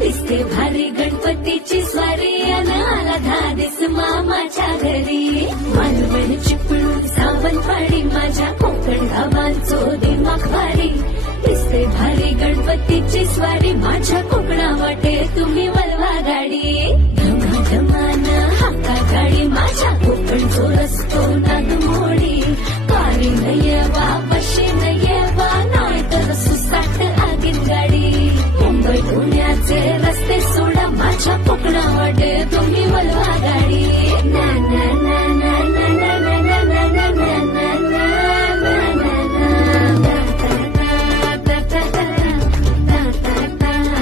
दिसते भारी गणपतीची स्वारी अन आला धादिस मामाच्या घरी. मालवण चिपळूण सावंतवाडी माझ्या कोकण गावांचो दिमाग भारी. दिसते भारी गणपतीची स्वारी माझ्या कारी नयवा बशी नयवा नाही तर सुसाट आगीन गाडी. मुंबई पुण्याचे रस्ते सोडा माझ्या